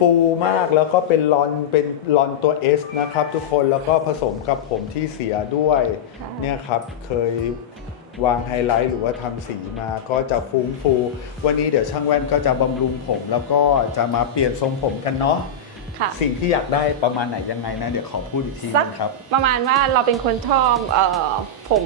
ฟูมากแล้วก็เป็นลอนเป็นลอนตัว S นะครับ ทุกคนแล้วก็ผสมกับผมที่เสียด้วยค่ะเนี่ยครับเคยวางไฮไลท์หรือว่าทำสีมาก็จะฟุ้งฟู วันนี้เดี๋ยวช่างแว่นก็จะบำรุงผม แล้วก็จะมาเปลี่ยนทรงผมกันเนาะ ค่ะ สิ่งที่อยากได้ประมาณไหนยังไงนะเดี๋ยวขอพูดอีกทีสักนึงครับ ประมาณว่าเราเป็นคนชอบเอ่อผม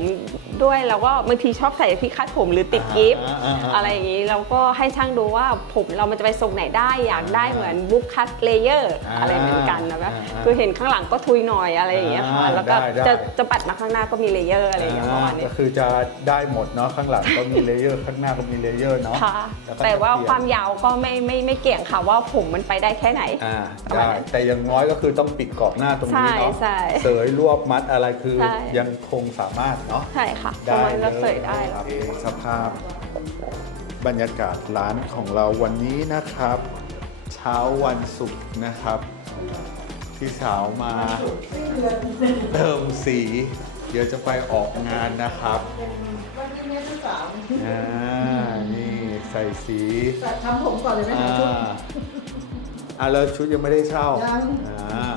ด้วยแล้วก็บางทีชอบใส่ที่คาดผมหรือติดกิฟต์อ่าอ่าอ่า อะไรอย่างนี้เราก็ให้ช่างดูว่าผมเรามันจะไปทรงไหนได้อยากได้เหมือนบุ๊กคัตเลเยอร์อ่าอะไรเหมือนกันนะแบบอ่าอ่าคือเห็นข้างหลังก็ทุยหน่อยอะไรอย่างเงี้ยค่ะอ่าแล้วก็ได้ได้จะจะปัดมาข้างหน้าก็มีเลเยอร์อะไรอย่างเงี้ยประมาณนี้ ก็คือจะได้หมดเนาะข้างหลังก็มีเลเยอร์ ข้างหน้าก็มีเลเยอร์เนาะค่ะ ล้ก็แต่ว่าจะเปลี่ยนความยาวก็ไม่ไม่ไม่เกี่ยงค่ะว่าผมมันไปได้แค่ไหน อ่าประมาณได้นั้นแต่อย่างน้อยก็คือต้องปิดกรอบหน้าตรงนี้เนาะใช่ใช่เสยรวบมัดอะไรคือใช่ ยังคงสามารถเนาะใช่ค่ะปได้ระมาณก็เสยได้โอเคสภาพ บรรยากาศร้านของเราวันนี้นะครับ เช้าวันศุกร์นะครับ พี่สาวมา เติมสี เดี๋ยวจะไปออกงานนะครับวันนี้แม่ที่สามอ่านี่ใส่สีทำผมก่อนเลยไหมอ่าคะชุด อ่าแล้วชุดยังไม่ได้เช่ายัง อ่า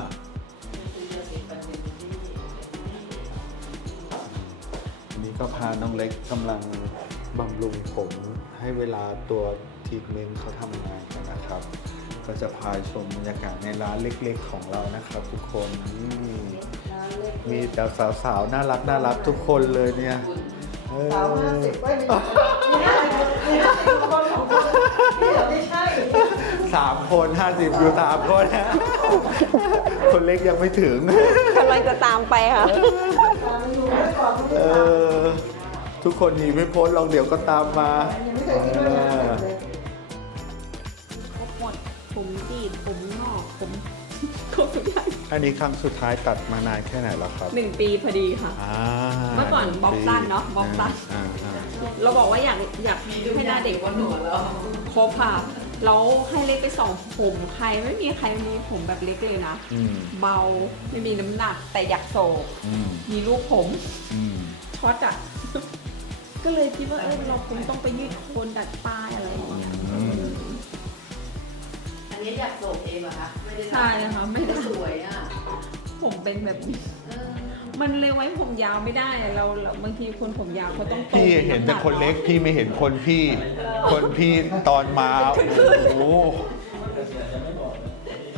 อันนี้ก็พาน้องเล็กกำลังบำรุงผมให้เวลาตัวทีมเมนต์เขาทำงานกันนะครับ ก็จะพาชมบรรยากาศในร้านเล็กๆของเรานะครับ ทุกคนนี่มีแต่สาวๆน่ารักน่ารักทุกคนเลยเนี่ยเออ สาวห้าสิบไม่มีมีห้าสิบมีห้าสิบคนของคนที่เหลือไม่ใช่ สามคนห้าสิบอยู่สามคนนะคนเล็กยังไม่ถึง กำลังจะตามไปค่ะตามดูไว้ก่อนไม่เอได้ตามอทุกคนหนีไม่พ้นลองเดี๋ยวก็ตามมายังไม่เคยคิดว่าจะทำเลยครบหมดผมดีดผมงอกผมครบทุกอย่างอันนี้ครั้งสุดท้ายตัดมานานแค่ไหนแล้วครับหนึ่งปีพอดีค่ะ อ่าเมื่อก่อนบ็อกซ์สั้นเนอะบ็อกซ์สั้นอ่าอ่า เราบอกว่าอยากอยากให้หน้าเด็กกว่าหนูแล้วครบค่ะ แล้วให้เล็กไปสองผมใครไม่มีใครมีผมแบบเล็กเลยนะ อืมเบาไม่มีน้ำหนักแต่อยากโศกอืมมีลูกผมอืมช็อตอะ ก็เลยคิดว่าเออเราคงต้องไปยืดโคนดัดปลายอะไรอย่างเงี้ยอืมอันนี้อยากโศกเองเหรอคะ ไม่ได้ใช่นะคะไม่ได้สวยอะผมเป็นแบบนี้ เออ มันเลยไว้ผมยาวไม่ได้อะเราเราบางทีคนผมยาวเขาต้องโตพี่เห็นแต่คนเล็กพี่ไม่เห็นคนพี่ คนพี่ตอนมาโอ้โห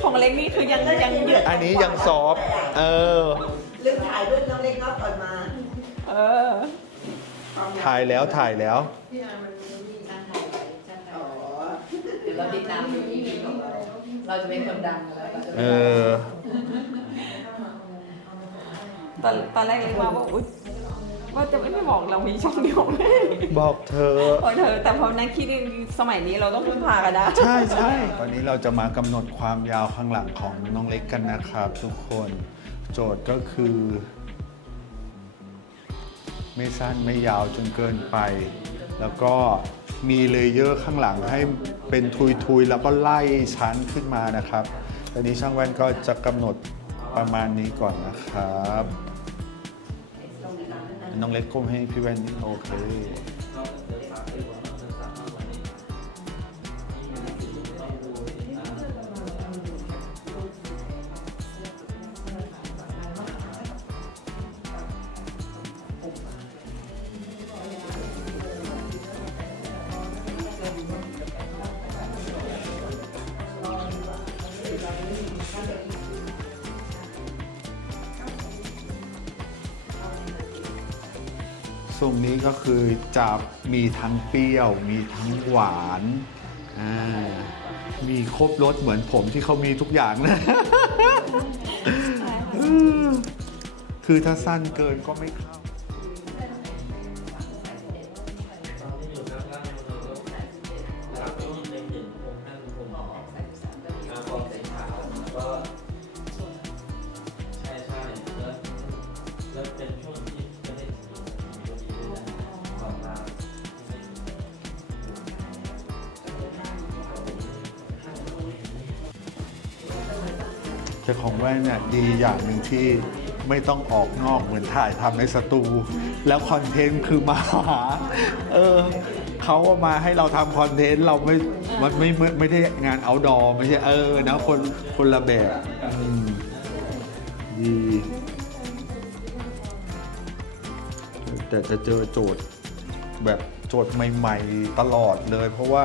ของเล็กนี่คือยังยังเหยืดอันนี้ยังซอฟต์เออ ลืมถ่ายด้วยน้องเล็กเนาะก่อนมาเออ ถ่ายแล้วถ่ายแล้วพี่อามันมีช่างถ่ายไว้ช่างถ่ายอ๋อไว้เดี๋ยวเราติดตามดูอีพีของเราเราจะเป็นคนดังแล้วเราจะเอเป็น อ ตอนตอนแรกเลยว่าว่าอุ๊ยว่าจะไม่ไม่บอกเรามีช่องเดียวเลยบอกเธอโอ้เธอ แต่พอนั่งคิดดูสมัยนี้เราต้องพึ่งพากันนะใช่ใช่วันนี้เราจะมากำหนดความยาวข้างหลังของน้องเล็กกันนะครับ ทุกคนโจทย์ก็คือ ไม่สั้นไม่ยาวจนเกินไป แล้วก็มีเลเยอร์ข้างหลังให้เป็นทุยๆ แล้วก็ไล่ชั้นขึ้นมานะครับ ตอนนี้ช่างแว่นก็จะกำหนดประมาณนี้ก่อนนะครับ น้องเล็กก้มให้พี่แว่นนิดโอเค ทรงนี้ก็คือจะมีทั้งเปรี้ยว มีทั้งหวานอ่ามีครบรสเหมือนผมที่เขามีทุกอย่างนะ คือถ้าสั้นเกินก็ไม่เข้า ดีอย่างหนึ่งที่ไม่ต้องออกนอกเหมือนถ่ายทำในสตู แล้วคอนเทนต์คือมาหาเออเขาามาให้เราทำคอนเทนต์เราไม่มันไม่ไม่ไม่ได้งานเอาดอไม่ใช่เออนะคนคนละแบบดี แต่จะเจอโจทย์แบบโจทย์ใหม่ๆตลอดเลย เพราะว่า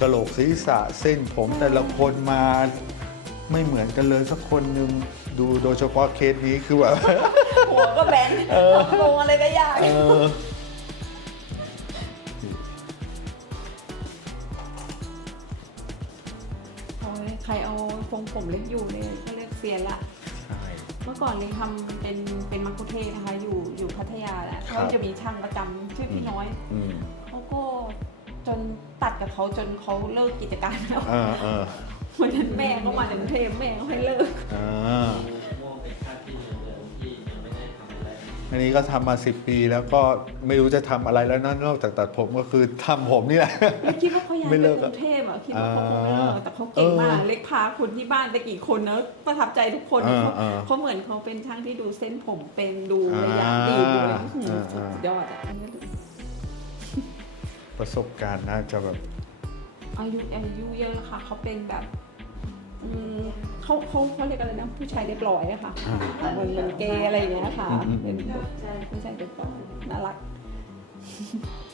กระโหลกศีรษะเส้นผมแต่ละคนมาไม่เหมือนกันเลยสักคนหนึ่ง ดูโดยเฉพาะเคสนี้คือแบบ หัวก็แบนเออลงอะไรก็ยากเออโอ้ยใครเอาทรงผมเล็กอยู่เลยก็เรียกเซียนละ ใช่ เมื่อก่อนเรียนทำเป็นเป็นมัคคุเทศก์นะคะอยู่อยู่พัทยาแหละครับเขาจะมีช่างประจำชื่อพี่น้อยอืมเขาก็จนตัดกับเขาจนเขาเลิกกิจการแล้ว เออเออ วันนั้นแม่ก็มาจากกรุงเทพแม่ก็ให้เลิก อ่าม่วงเป็นค่าที่เดิมๆที่ยังไม่ได้ทำอะไรอันนี้ก็ทำมาสิบปีแล้วก็ไม่รู้จะทำอะไรแล้วนะนอกจากตัดผมก็คือทำผมนี่แหละ ไม่คิดว่าเขาย้ายไม่ไปเลิกกอะรุงเทพอะคิดว่าเขาคงไม่เลิกแต่เขาเก่งมาก เออเล็กพาคนที่บ้านไปกี่คนเนอะประทับใจทุกคนอ่าเขาอ่าเขาเหมือนเขาเป็นช่างที่ดูเส้นผมเป็นดูระยะอ่าดีดูอะไรอื้อหืออ่า สุดยอดอะประสบการณ์น่าจะแบบอายุอายุเยอะแล้วค่ะเขาเป็นแบบ อืมเขาเขาเขาเรียกอะไรนะผู้ชายเรียบร้อยอะค่ะเหมือนเหมือนเกย์อะไรอย่างเงี้ยค่ะ อืมอืม เป็นผู้ชายเรียบร้อยน่ารักก็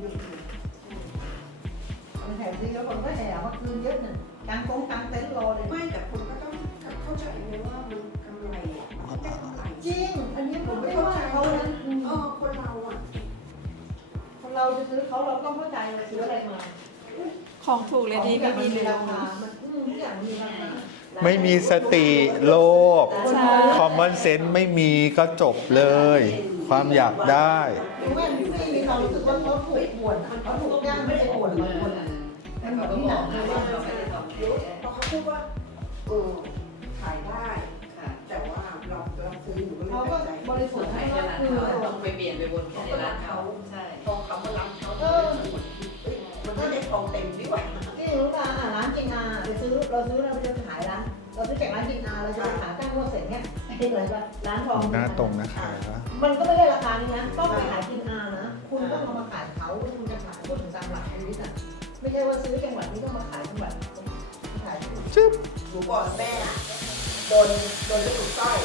แห่ซื้อเยอะเลยคนแห่ซื้อแล้วคนก็แห่มาคืนเยอะหนึ่งกางกงกางเต็นท์รอเลย ไม่แต่คนก็ต้องเข้าใจเลยว่ามันกำไรอะได้กำไรจริง อันนี้ผมไม่ว่าเขานะอืมเออคนเราอะ คนเราจะซื้อเขาเราต้องเข้าใจว่าซื้ออะไรมาของถูกเลยดีไม่มีมีเลยราคามันอืมทุกอย่างมีราคาไม่มีสติโลภใช่คอมมอนเซนส์ไม่มีก็จบเลย ความอยากได้คือว่า ที่มีควารู้สึกว่าเขาถูกบ่นอะเขาถูกย่างไม่ได้บ่นมาบ่นอะมันแบบที่หนักเลยว่าเดี๋ยวพอเขาพูดว่าเออขายได้ แต่ว่าเราเราซื้ออยู่ก็ไม่เขาก็ได้ใจบริสุทธิ์ให้ก็ร้านคือเขาต้องไปเปลี่ยนไปวนแค่ในร้านเขาใช่พอคำว่าร้านเขาเออมันก็ได้ทองเต็มดีกว่าที่รู้ว่าอะร้านกินนาไปซื้อเราซื้อเราจะขายร้านเราซื้อจากร้านกินนาเราจะไปขายตั้งโมเสร็จเนี้ยเป็นเหมือนกับร้านทองหน้าตรงนะคะมันก็ไม่ได้ราคานี้นะต้องไปขายกินน คุณต้องเอามาขายเขาคุณจะขายพูดถึงตามหลักชีวิตอะไม่ใช่ว่าซื้อจังหวัดนี้ต้องมาขายจังหวัดขายจึ๊บหนูบอกแม่อะโดนโดนไปถูกสร้อย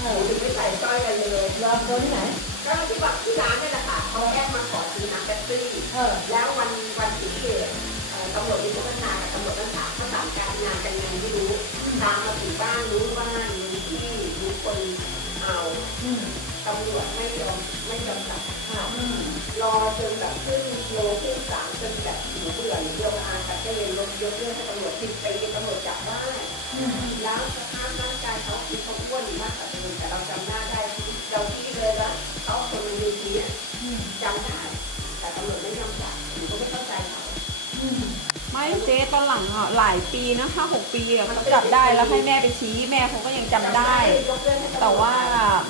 หนูถึงไม่ใส่สร้อยกันเลยเราโดนที่ไหนก็ที่ว่าที่ร้านนี่แหละค่ะเขาแอบมาขอซื้อน้ำแป๊บซี่ เออแล้ววันวันถึงเหตุเอ่อตำรวจมีพัฒนากับตำรวจทั้งสามทั้งสามการงานกันเงินไม่รู้ตามมาถึงบ้านรู้บ้านรู้ที่รู้คนเอา อืม ตำรวจไม่ยอมไม่ยอมจับค่ะรอจนแบบขึ้นโลขึ้นสามจนแบบหนูเบื่อหนูเดียวอาแต่ก็เลยลบยกเรื่องให้ตำรวจติดไปตำรวจจับได้แล้วสภาพร่างกายเขาคือเขาอ้วนมากกว่าเดิมแต่เราจำหน้าได้เราที่เลยว่าเขาคนในยูทีจำได้แต่ตำรวจไม่ยอมจับ เจ๊ตอนหลังอะหลายปีนะห้าหกปีอะเขาจับได้แล้วให้แม่ไปชี้แม่เขาก็ยังจำได้ แต่ว่า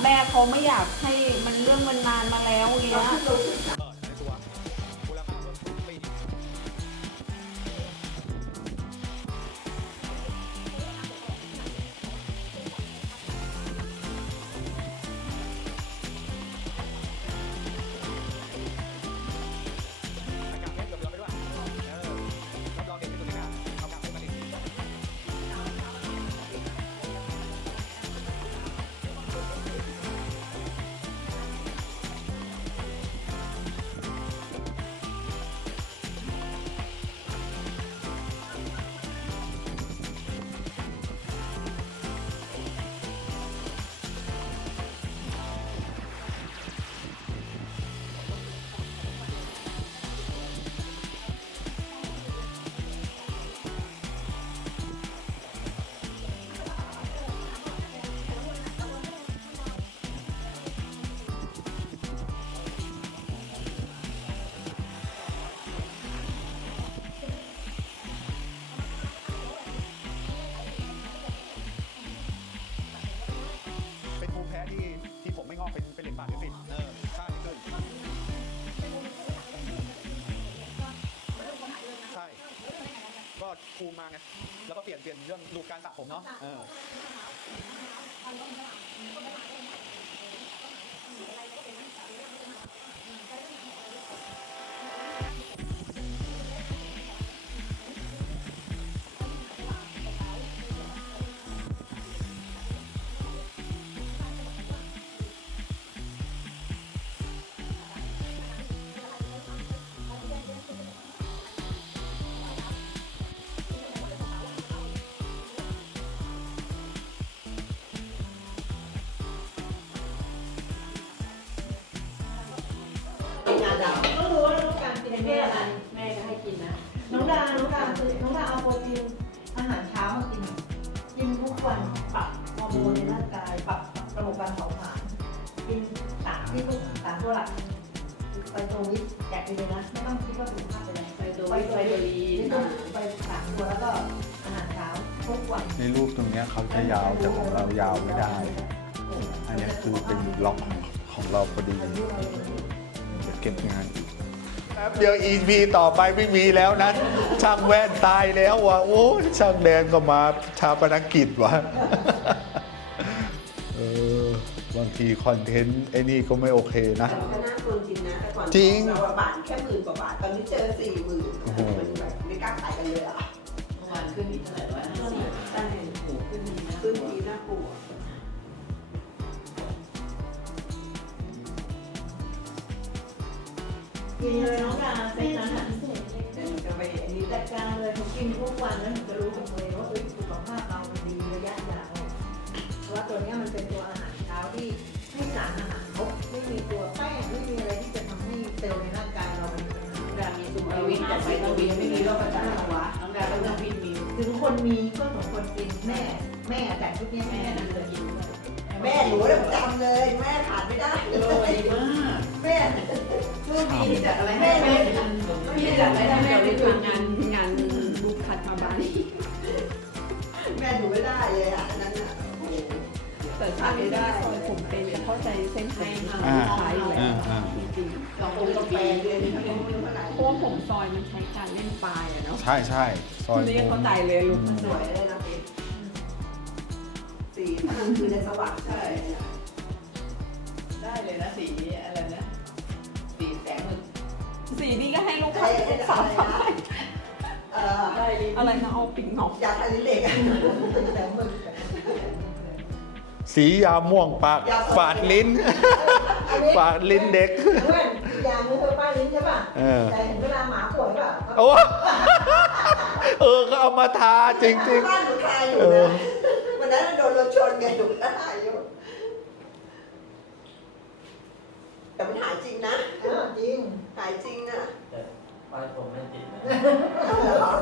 แม่เขาไม่อยากให้มันเรื่องมันนานมาแล้วอย่างเงี้ย ก็ภูมิมาไงแล้วก็เปลี่ยนเปลี่ยนเรื่องรูปการสระผมเนาะเออกิ ตัวหลักไปโตวิทแกะไปเลยนะไม่ต้องคิดว่าสุขภาพเป็นอะไรไปดูไปดูรีนี่นต้องไปสามตัวแล้วก็อาหารเช้าทุกวันในรูปตรงเนี้ยเขาจะยาวแต่ของเรายาวไม่ได้ อันเนี้ยคือเป็นล็อกของเราพอดีจะเก็บงานแป๊บเดียว EP ต่อไปไม่มีแล้วนะ ช่างแว่นตายแล้วว่ะโอ้ยช่างแดงก็มาชาปนกิจวะเออบาง ทีคอนเทนต์ไอ้นี่ก็ไม่โอเคนะ แต่ก็น่ากลัวจริงนะแต่ก่อนจริง เราอะบาทแค่หมื่นกว่าบาทตอนนี้เจอสี่หมื่นโอ้โหมันแบบไม่กล้าขายกันเลยอะเมื่อวานขึ้นอีกเท่าไหร่ร้อยห้าสิบใช่โอ้โหขึ้นดีนะขึ้นทีน่ากลัวกินเลยน้องดาเส้นนั้นอะแต่หนูจะไปอันนี้จัดการเลยผมกินทุกวันแล้วผมจะรู้กับตัวเองว่าเอ้ยสุขภาพเรามันดีระยะยาวเพราะว่าตัวเนี้ยมันเป็นตัวอาหารเช้าที่ให้ สารอาหารครบไม่มีตัวแป้งไม่มีอะไรที่จะทำให้เซลล์ในร่างกายเรามันมีปัญหาน้องดามีซูเปอร์วินกับไฟโตวินไม่มีโรคประจำตัวน้องดาก็เลือกวินมิวถึงคนมีก็สมควรกินแม่ แม่แต่ชุดเนี้ยแม่แม่นั่นั่นนเลเลยยกินด้วยแม่หนูเนี่ยประจำเลย แม่ขาดไม่ได้เลโรยยมากแม่ลูกมีจัดอะไรให้แม่มีจัดอะไรให้แม่แม่ไปได้ทำทำงางานนงานบุกขัดมาบานแม่หนูไม่ได้เลยอะอันนั้นอะโอ้โห แต่ถ้าไม่ได้ซอยผมเป็นจะเข้าใจเส้นทางอ่าขายอยู่แล้วอ่าจริงสองโอ้องโหค์กาก็แฟปีเดือนนี้มันไม่รู้เท่าไหร่เพราะว่าผมซอยมันใช้การเล่นปลายอะเนาะใช่ใช่ซอยนี่โค้เข้างใจเลยลุกสวยเลยนะพี่สีมันคือในสว่างใช่ได้เลยนะสีอะไรนะสีแสงหมึกสีนี้ก็ให้ลูกใช่ค้าใช่สาใช่มนะเอ่อได้ลิ้นอะไรนะเอาปิ่งหนอกยาทาลิเล็กอะแต่มึง สียาม่วงปากฝาดลิ้น ฝาดลิ้นเด็กเพื่อนยามือเธอป้าลิ้นใช่ป่ะเออแต่เห็นเวลาหมาป่วยป่ะโอ้เออก็เอามาทาจริงบ้านหนูทายอยู่เออนะวันนั้นโดนรถชนไงหนูก็ทายอยู่แต่มันหายจริงนะอ้าวจริงหายจริงนะแต่ป้ายผมไม่ติดนะ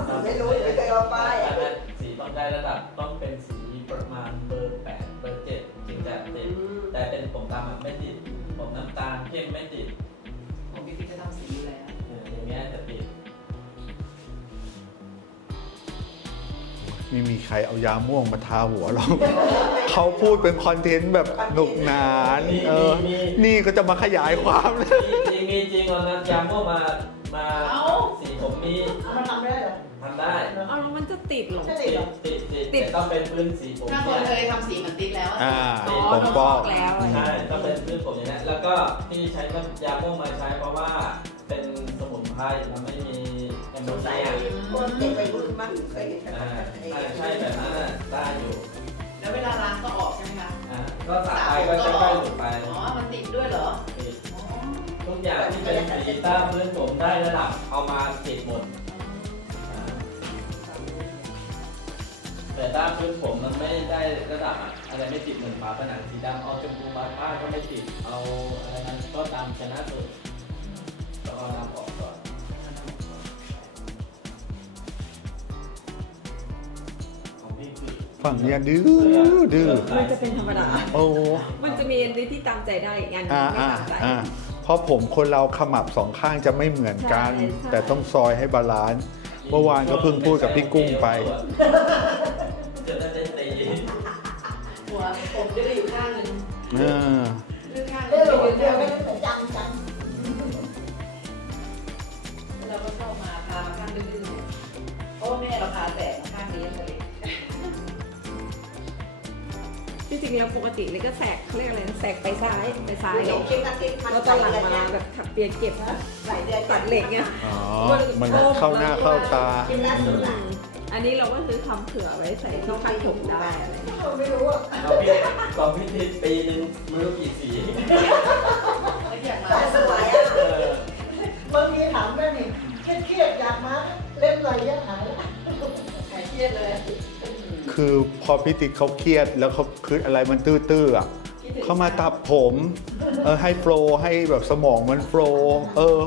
หนูไม่รู้หนูไม่เคยเอาป้ายอะแต่สีต้องได้ระดับต้องเป็นสีประมาณเบอร์แปดเบอร์เจ็ดจึงจะติด แต่เป็นผมดำอะไม่ติด ผมน้ำตาลเข้มไม่ติดของพี่พี่จะทำสีอยู่แล้วเอออย่างเงี้ยจะติดๆไม่มีใครเอายาม่วงมาทาหัวหรอก เขาพูดเป็นคอนเทนต์แบบหนุกหนาน เออนี่ก็จะมาขยายความเลยจริงมีจริงวันนั้นยามพวกมา มาเอ้าสีผมมีมันทำไติดเหรอใช่ติดเหรอติดติด แต่ต้องเป็นพื้นสีผมถ้าคนเนี่ยเคยทำสีเหมือนติ๊กแล้วอะอ่าอ๋อผมโดนบฟออกกแล้วอะไร ใช่ต้องเป็นพื้นผมอย่างนี้นแล้วก็ที่ใช้น้ำยาม่วงมาใช้เพราะว่าเป็นสมุนไพรมันไม่มีแอมโมใส่เนียพวกเด็กไปรุ่นมากหนูเคยเห็นแต่อ่าไอ้ใช่ใช่แบบนั้นน่ะได้อยู่แล้วเวลาล้างก็ออกใช่ไหมคะอ่าก็สระไปก็จะใกล้หลุดไปอ๋อ มันติดด้วยเหรอติดทุกอย่างที่เป็นสีต้าพื้นผมได้ระดับเอามาติดหมด แต่ด้านพื้นผมมันไม่ได้ระดับอะอะไรไม่ติดเหมือนฝาผนังสีดำเอาชมพูมาป้าก็ไม่ติดเอาอะไรนั้นก็ดำชนะสุดต้องเอาน้ำออกก่อนของพี่คือฝั่งเนี้ยดื้อดื้อมันจะเป็นธรรมดา โอ้มันจะมีอันที่ตามใจได้อีกอันหนึอ่างไม่อ่าตามใจ อ่าเพราะผมคนเราขมับสองข้างจะไม่เหมือนกัน ใช่ใช่ แต่ต้องซอยให้บาลานซ์ เมื่อวานก็เพิ่งพูดกับพี่กุ้งไปจ ออลือข้างหนึเรื่องงหลไปงยืนเดียวข้างหไม่นึ่งได้แต่จำจเราก็เข้ามาพามาข้างดื้อๆเพราะว่าแม่เราพาแตกมาข้างนี้เลยที่จริงแล้วปกติเลยก็แสกเขาเรียกอะไรนะแสกไปซ้ายไปซ้ายเห็นคลิปนักคลิปมันแล้วตอนหลังมาแบบขับเปลี่ยนเก็บหลายเดือนตัดเหล็กเนี่ยอ๋อมันเข้าหน้าเข้าตาคลิปล่าสุด อันนี้เราก็คือทำเผื่อไว้ใส่ที่คัดผมได้อะไรอย่างเงี้ยไม่รู้อะของพี่ของพี่ทิศปีหนึงไม่รู้กี่สีไม่อยากมาแต่สวยอะเออบางทีถามแม่นี่เครียดๆอยากมาเล่นอะไรยังหายหายเครียดเลยคือพอพี่ติ๊กเขาเครียดแล้วเขาคืดอะไรมันตื้อๆอะเขามาตับผมเออให้โฟลว์ให้แบบสมองมันโฟลว์เออ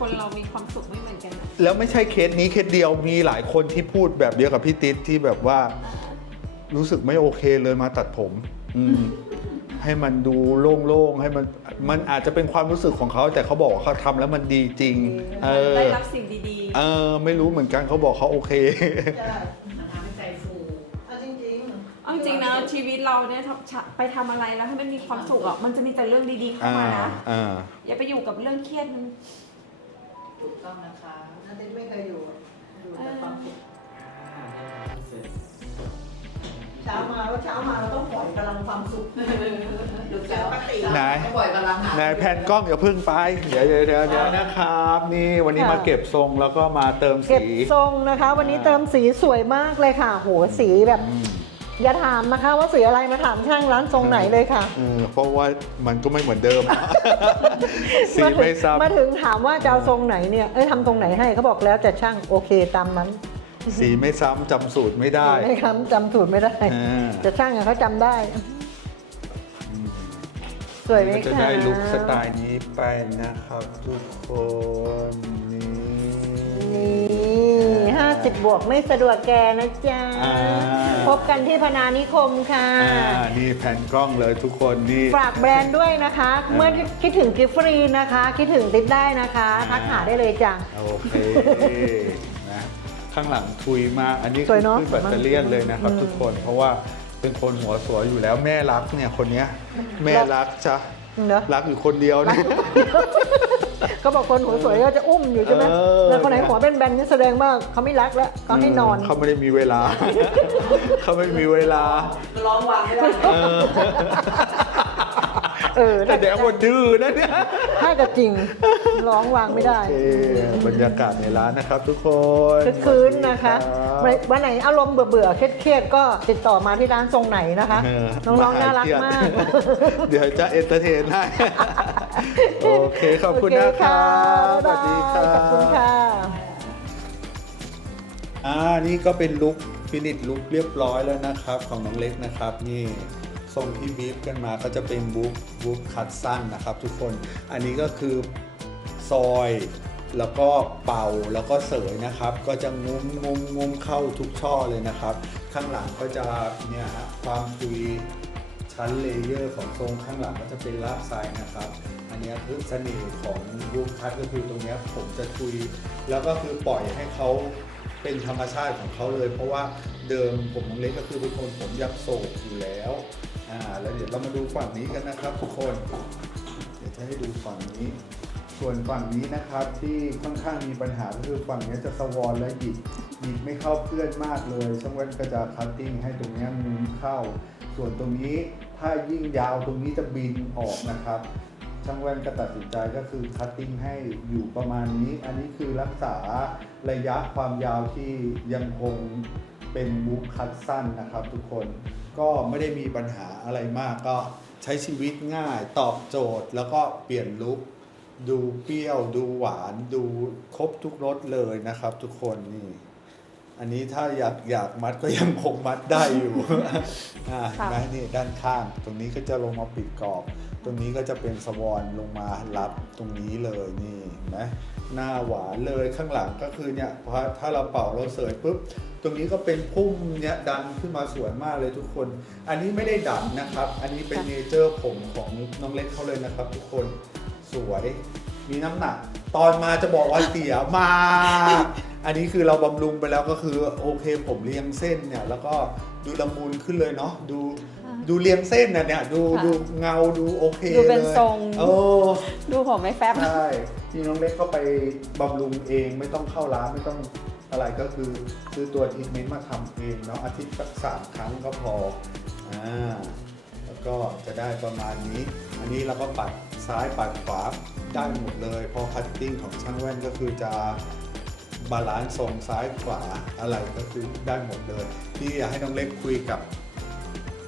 คนเรามีความสุขไม่เหมือน แล้วไม่ใช่เคสนี้เคสเดียวมีหลายคนที่พูดแบบเดียวกับพี่ติ๊ดที่แบบว่ารู้สึกไม่โอเคเลยมาตัดผม อืม ให้มันดูโล่งๆให้มันมันอาจจะเป็นความรู้สึกของเขา แต่เขาบอกว่าเขาทำแล้วมันดีจริง เออ ได้รับสิ่งดีเออ ไม่รู้เหมือนกันเขาบอกเขาโอเคใช่มันทำให้ใจฟูอจริงๆนะชีวิตเราเนี่ยทำไปทำอะไรแล้วให้มันมีความสุขอะมันจะมีแต่เรื่องดีๆเข้าอ่ามานะ อ่า อย่าไปอยู่กับเรื่องเครียดมัน ถูกต้องนะคะนาเต้ไม่เคยอยู่อยู่แต่ความสุขเช้ามาแล้วเช้ามาเราต้องปล่อยพลังความสุขดูแล้วปกติไหน ปล่อยพลังหานายแผ่นกล้องอย่าเพึ่งไป เดี๋ยวเดี๋ยวเดี๋ยวเดี๋ยวนะครับ นี่วันนี้มาเก็บทรงแล้วก็มาเติมเก็บสี ทรงนะคะ วันนี้เติมสีสวยมากเลยค่ะ โหสีแบบ อืม อย่าถามนะคะว่าสีอะไรมาถามช่างร้านทรงไหนเลยค่ะ เออเพราะว่ามันก็ไม่เหมือนเดิม สีมาถึงไม่ซ้ำมาถึงถามว่าจะเอาทรงไหนเนี่ยเอ้ยทำตรงไหนให้เขาบอกแล้วแต่ช่างโอเคตามนั้นสีไม่ซ้ำจำสูตรไม่ได้ ไม่คำจำสูตรไม่ได้ อ่าแต่ช่างอะเขาจำได้สวยไหมก็จะคะได้ลุคสไตล์นี้ไปนะครับทุกคน นี่นี่ห้าสิบบวกไม่สะดวกแกนะจ๊ะ อ่า พบกันที่พนานิคมค่ะ อ่านี่แผ่นกล้องเลยทุกคนนี่ ฝากแบรนด์ด้วยนะคะ เมื่อคิดถึงกิฟต์ฟรีนะคะ คิดถึงติดได้นะคะ ทักหาได้เลยจ้ะ โอเคนะข้างหลังทุยมากอันนี้สคืวยอเนอะขึ้นแบตเตอรี่ยนเลยนะครับอืมทุกคนเพราะว่าเป็นคนหัวสวยอยู่แล้วแม่รักเนี่ยคนเนี้ย แม่รักจ้ะเนอะ รักอยู่คนเดียวนะ ก็บอกคนหัวสวยก็จะอุ้มอยู่ใช่ไหมเออ แล้วคนไหนหัวเป็นแบนๆนี่แสดงว่าเขาไม่รักแล้วเขาให้นอน เขาไม่ได้มีเวลา เขาไม่มีเวลาร้องวางไม่ได้เออเออแต่แดงว่าดื้อนะเนี่ย ถ้าจะจริงร้องวางไม่ได้ โอเคบรรยากาศในร้านนะครับทุกคนคึกคืนนะคะสวัสดีรับ วันไหนอารมณ์เบื่อๆเครียดๆก็ติดต่อมาที่ร้านทรงไหนนะคะ เออน้องๆน่ารักมาก เดี๋ยวจะเอนเตอร์เทนให้ โอเค ขอบคุณโเนะครับสบ๊าวัยสดีบายครับขอบคุณค่ะอ่านี่ก็เป็นลุคฟินิชลุคเรียบร้อยแล้วนะครับ ของน้องเล็กนะครับ นี่ทรงที่บีฟกันมาก็จะเป็นบุ๊กบุ๊กคัดสั้นนะครับ ทุกคน อันนี้ก็คือซอยแล้วก็เป่าแล้วก็เสยนะครับ ก็จะงุ้มงุ้มงุ้มเข้าทุกช่อเลยนะครับ ข้างหลังก็จะเนี่ยฮะความคุย ชั้นเลเยอร์ของทรงข้างหลังก็จะเป็นลากทรายนะครับ อันนี้คือเสน่ห์ของบูมคัทก็คือตรงนี้ผมจะทุย แล้วก็คือปล่อยให้เขาเป็นธรรมชาติของเขาเลย เพราะว่าเดิมผมน้องเล็กก็คือเป็นคนผมยักโศกอยู่แล้วอ่าแล้วเดี๋ยวเรามาดูฝั่งนี้กันนะครับทุกคน เดี๋ยวจะให้ดูฝั่งนี้ ส่วนฝั่งนี้นะครับที่ค่อนข้างมีปัญหาก็คือฝั่งนี้จะสวอนและหยิกหยิกไม่เข้าเพื่อนมากเลยช่างแว่นก็จะคัตติ้งให้ตรงนี้มุมเข้า ส่วนตรงนี้ ถ้ายิ่งยาวตรงนี้จะบินออกนะครับ ช่างแว่นก็ตัดสินใจก็คือคัตติ้งให้อยู่ประมาณนี้ อันนี้คือรักษาระยะความยาวที่ยังคงเป็นบุ๊คคัตสั้นนะครับทุกคนก็ไม่ได้มีปัญหาอะไรมากก็ใช้ชีวิตง่ายตอบโจทย์ แล้วก็เปลี่ยนลุคดูเปรี้ยว ดูหวาน ดูครบทุกรสเลยนะครับทุกคนนี่ อันนี้ถ้าอยากอยากมัดก็ยังคงมัดได้อยู่อ่าเห็นไหมนี่ด้านข้าง ตรงนี้ก็จะลงมาปิดกรอบ ตรงนี้ก็จะเป็นสวอนลงมารับตรงนี้เลยนี่เห็นไหมหน้าหวานเลยข้างหลังก็คือเนี่ยพอถ้าเราเป่าเราเสยปุ๊บตรงนี้ก็เป็นพุ่มเนี่ยดันขึ้นมาสวยมากเลยทุกคน อันนี้ไม่ได้ดันนะครับ อันนี้เป็นเนเจอร์ผมของน้องเล็กเขาเลยนะครับ ทุกคนสวยมีน้ำหนัก ตอนมาจะบอกว่าเสียมาก อันนี้คือเราบำรุงไปแล้วก็คือโอเคผมเรียงเส้นเนี่ย แล้วก็ดูละมุนขึ้นเลยเนาะดูดูเรียงเส้นน่ะเนี่ยดูดูเงาดูโอเคดูเป็นเลยทรง โอ้ดูผมไม่แฟบใช่ที่น้องเล็กก็ไปบำรุงเองไม่ต้องเข้าร้านไม่ต้องอะไรก็คือซื้อตัวทรีทเมนต์มาทำเองเนาะอาทิตย์สักสามครั้งก็พออ่าแล้วก็จะได้ประมาณนี้ อันนี้เราก็ปัดซ้ายปัดขวาได้หมดเลยเพอคัตติ้งของช่างแว่นก็คือจะ บาลานซ์ทรงซ้ายขวาอะไรก็คือได้หมดเลยที่อยากให้น้องเล็กคุยกับ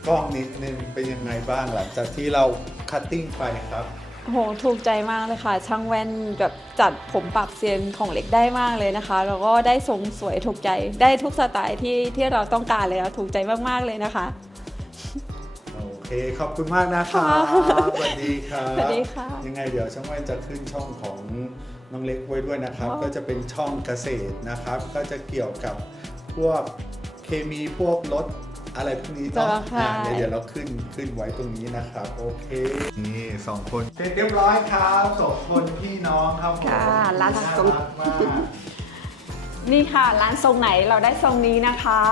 กล้องนิดนึงเป็นยังไงบ้างหลังจากที่เราคัตติ้งไปครับโหถูกใจมากเลยค่ะ ช่างแว่นแบบจัดผมปรับเซียนของเล็กได้มากเลยนะคะ แล้วก็ได้ทรงสวยถูกใจ ได้ทุกสไตล์ที่ที่เราต้องการเลยค่ะถูกใจมากๆเลยนะคะ โอเค ขอบคุณมากนะครับค่ะสวัสดีครับสวัสดีค่ะ ยังไงเดี๋ยวช่างแว่นจะขึ้นช่องของ น้องเล็กไว้ด้วยนะครับอ๋อก็จะเป็นช่องเกษตรนะครับ ก็จะเกี่ยวกับพวกเคมีพวกรถอะไรพวกนี้เนาะจ้ะค่ะอ่าเดี๋ยวเดี๋ยวเราขึ้นขึ้นไว้ตรงนี้นะครับ โอเค นี่สองคนเสร็จเรียบร้อยครับสองคนพี่น้องครับผมค่ะรักน่าสุดรักมาก นี่ค่ะ ร้านทรงไหนเราได้ทรงนี้นะคะ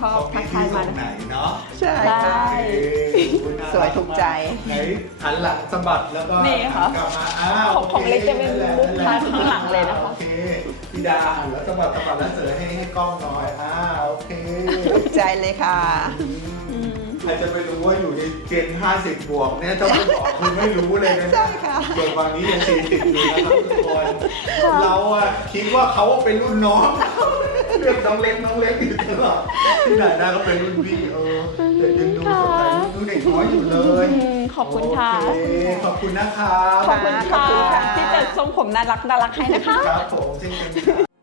ชอบตรงทันี้กคืทาอยตรมางไหนเนาะใช่ได้ค่ะโอเคอุ๊น่ารัสวยถูกใจ ไหนหันหลังสะบัดแล้วก็นี่ค่ะหักลับมาอ้าวของของเล็กจะเป็นแหมุกทางข้างหลังเลยนะคะ โอเคพี่ดาหันแล้วสะบัดสะบัดแล้วเสยให้ให้กล้องหน่อยอ้าวโอเค ถูกใจเลยค่ะ อืม ใครจะไปรู้ว่าอยู่ในเกณฑ์50 บวกเนี่ยเจ้าคุณบอกคุณไม่รู้เลยนะใช่ค่ะส่วนวันนี้ยัง40อยู่นะครับทุกคนเราอะคิดว่าเขาเป็นรุ่นน้องเรียกน้องเล็กน้องเล็กอยู่ตลอดที่ไหนได้ก็เป็นรุ่นพี่เออแต่ยังดูสดใสดูเด็กน้อยอยู่เลยอืมขอบคุณค่ะ โอเคขอบคุณนะครับขอบคุณขอบค่ะคุณค่ะที่จัดทรงผมน่ารักน่ารักให้นะคะ ครับผมเช่นกันครับ